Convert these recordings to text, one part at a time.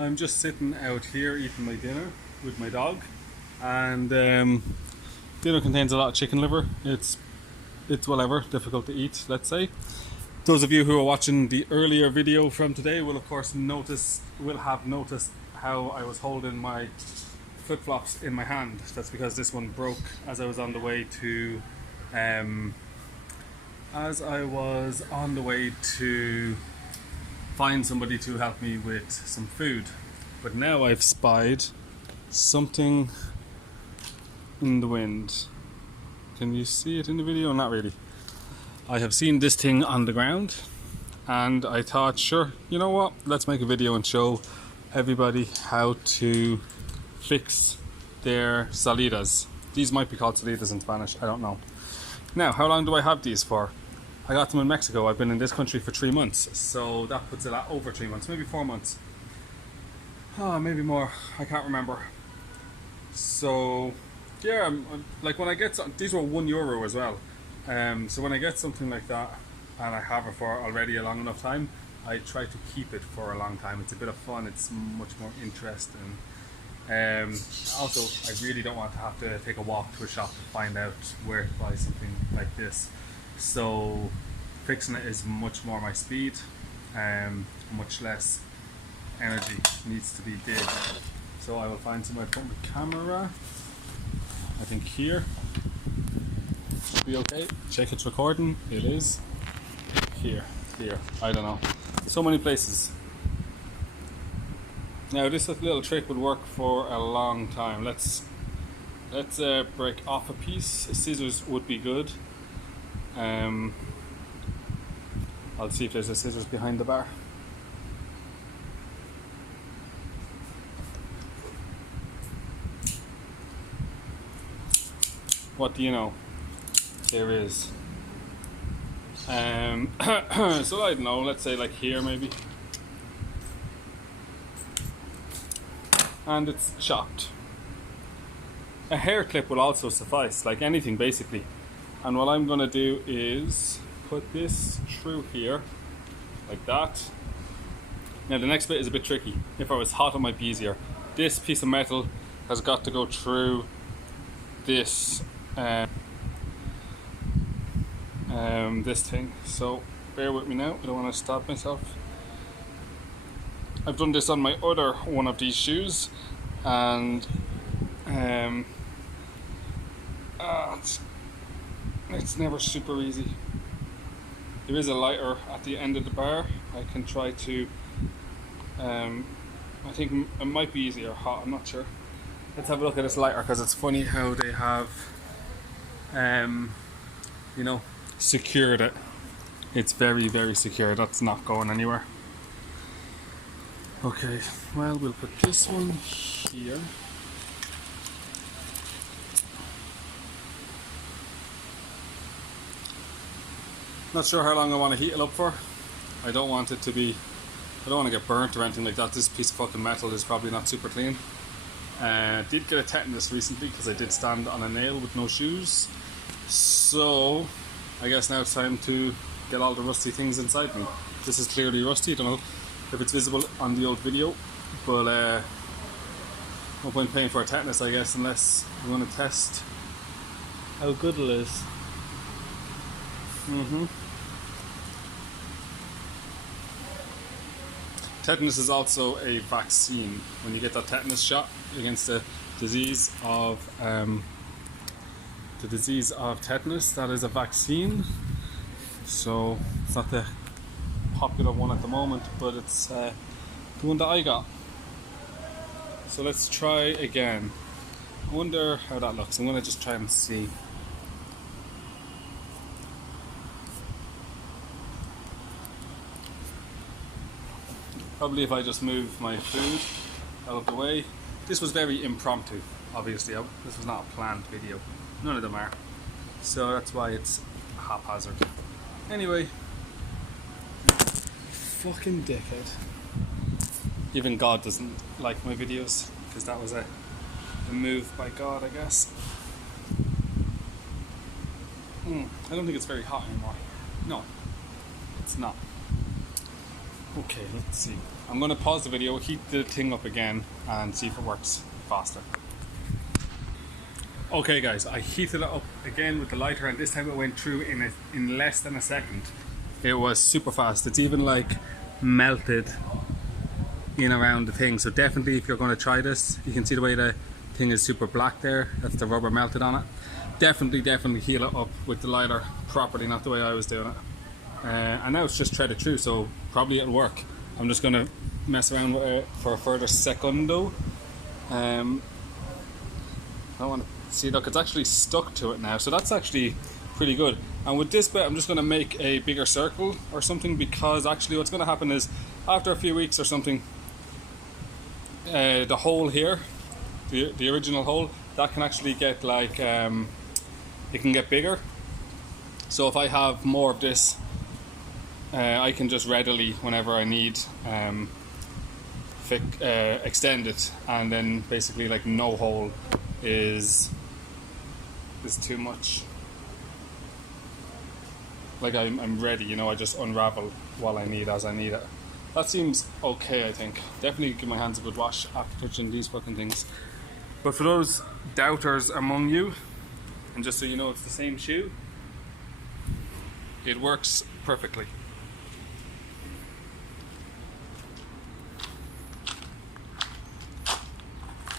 I'm just sitting out here eating my dinner with my dog, and dinner contains a lot of chicken liver. It's whatever, difficult to eat, let's say. Those of you who are watching the earlier video from today will of course have noticed how I was holding my flip-flops in my hand. That's because this one broke as I was on the way to find somebody to help me with some food. But now I've spied something in the wind. Can you see it in the video? Not really. I have seen this thing on the ground and I thought, sure, you know what, let's make a video and show everybody how to fix their salidas. These might be called salidas in Spanish, I don't know. Now, how long do I have these for? I got them in Mexico. I've been in this country for 3 months, so that puts it at over 3 months, maybe 4 months. Oh, maybe more, I can't remember. So yeah, like when I get these were €1 as well. So when I get something like that and I have it for already a long enough time, I try to keep it for a long time. It's a bit of fun, it's much more interesting. Also, I really don't want to have to take a walk to a shop to find out where to buy something like this. So fixing it is much more my speed, much less energy needs to be did. So I will find somewhere to put my camera. I think here should be okay. Check it's recording. It is. Here. I don't know. So many places. Now this little trick would work for a long time. Let's break off a piece. Scissors would be good. I'll see if there's a scissors behind the bar. What do you know? There is. So I don't know, let's say like here maybe. And it's chopped. A hair clip will also suffice, like anything basically. And what I'm gonna do is put this through here, like that. Now the next bit is a bit tricky. If I was hot, it might be easier. This piece of metal has got to go through this this thing. So bear with me now, I don't want to stop myself. I've done this on my other one of these shoes, and it's never super easy. There is a lighter at the end of the bar. I can try to I think it might be easier hot, I'm not sure. Let's have a look at this lighter, because it's funny how they have you know, secured it. It's very, very secure. That's not going anywhere. Okay, well, we'll put this one here. Not sure how long I want to heat it up for. I don't want it to be, I don't want to get burnt or anything like that. This piece of fucking metal is probably not super clean. Did get a tetanus recently because I did stand on a nail with no shoes. So I guess now it's time to get all the rusty things inside me. This is clearly rusty. I don't know if it's visible on the old video, but no point paying for a tetanus, I guess, unless we want to test how good it is. Tetanus is also a vaccine. When you get that tetanus shot against the disease of tetanus, that is a vaccine. So it's not the popular one at the moment, but it's the one that I got. So let's try again. I wonder how that looks. I'm going to just try and see. Probably if I just move my food out of the way. This was very impromptu, obviously. This was not a planned video. None of them are. So that's why it's haphazard. Anyway. Fucking dickhead. Even God doesn't like my videos, because that was a move by God, I guess. I don't think it's very hot anymore. No, it's not. Okay, let's see. I'm going to pause the video, heat the thing up again, and see if it works faster. Okay guys, I heated it up again with the lighter, and this time it went through in less than a second. It was super fast. It's even like melted in around the thing. So definitely, if you're going to try this, you can see the way the thing is super black there. That's the rubber melted on it. Definitely heat it up with the lighter properly, not the way I was doing it. And now it's just threaded through, so probably it'll work. I'm just going to mess around with it for a further secundo. I don't want to see, look, it's actually stuck to it now, so that's actually pretty good. And with this bit, I'm just going to make a bigger circle or something, because actually what's going to happen is after a few weeks or something, the hole here, the original hole, that can actually get like it can get bigger. So if I have more of this, I can just readily, whenever I need, extend it, and then basically like no hole is too much. Like I'm ready, you know, I just unravel while I need, as I need it. That seems okay, I think. Definitely give my hands a good wash after touching these fucking things. But for those doubters among you, and just so you know it's the same shoe, it works perfectly.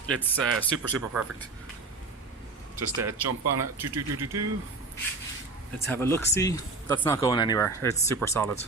It's super perfect. Just jump on it. Let's have a look-see. That's not going anywhere. It's super solid.